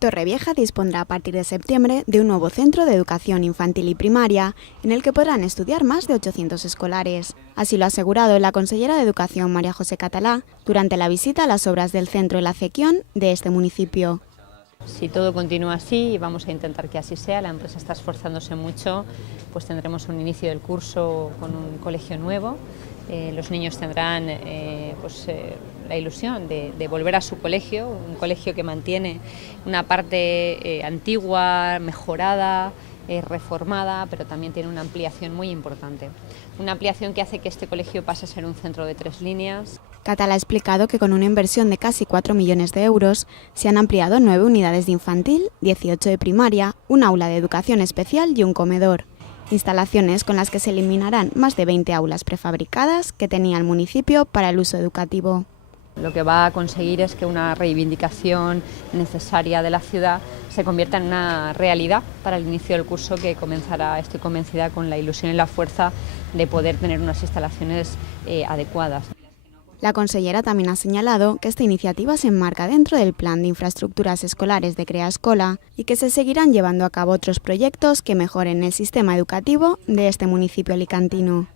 Torrevieja dispondrá a partir de septiembre de un nuevo centro de educación infantil y primaria, en el que podrán estudiar más de 800 escolares. Así lo ha asegurado la consellera de Educación, María José Catalá, durante la visita a las obras del centro y la acequión de este municipio. Si todo continúa así, y vamos a intentar que así sea, la empresa está esforzándose mucho, pues tendremos un inicio del curso con un colegio nuevo. Los niños tendrán la ilusión de volver a su colegio, un colegio que mantiene una parte antigua, mejorada, reformada, pero también tiene una ampliación muy importante. Una ampliación que hace que este colegio pase a ser un centro de 3 líneas. Catalá ha explicado que con una inversión de casi 4 millones de euros se han ampliado 9 unidades de infantil, 18 de primaria, un aula de educación especial y un comedor. Instalaciones con las que se eliminarán más de 20 aulas prefabricadas que tenía el municipio para el uso educativo. Lo que va a conseguir es que una reivindicación necesaria de la ciudad se convierta en una realidad para el inicio del curso, que comenzará, estoy convencida, con la ilusión y la fuerza de poder tener unas instalaciones adecuadas. La consellera también ha señalado que esta iniciativa se enmarca dentro del Plan de Infraestructuras Escolares de Crea Escola y que se seguirán llevando a cabo otros proyectos que mejoren el sistema educativo de este municipio alicantino.